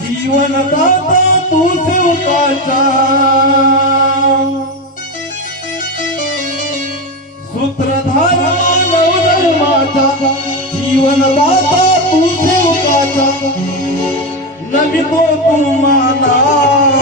जीवनदाता तू सेवकाचा. सूत्रधार मानव धर्माचा जीवनदाता तू सेवकाचा. नवी तू माना.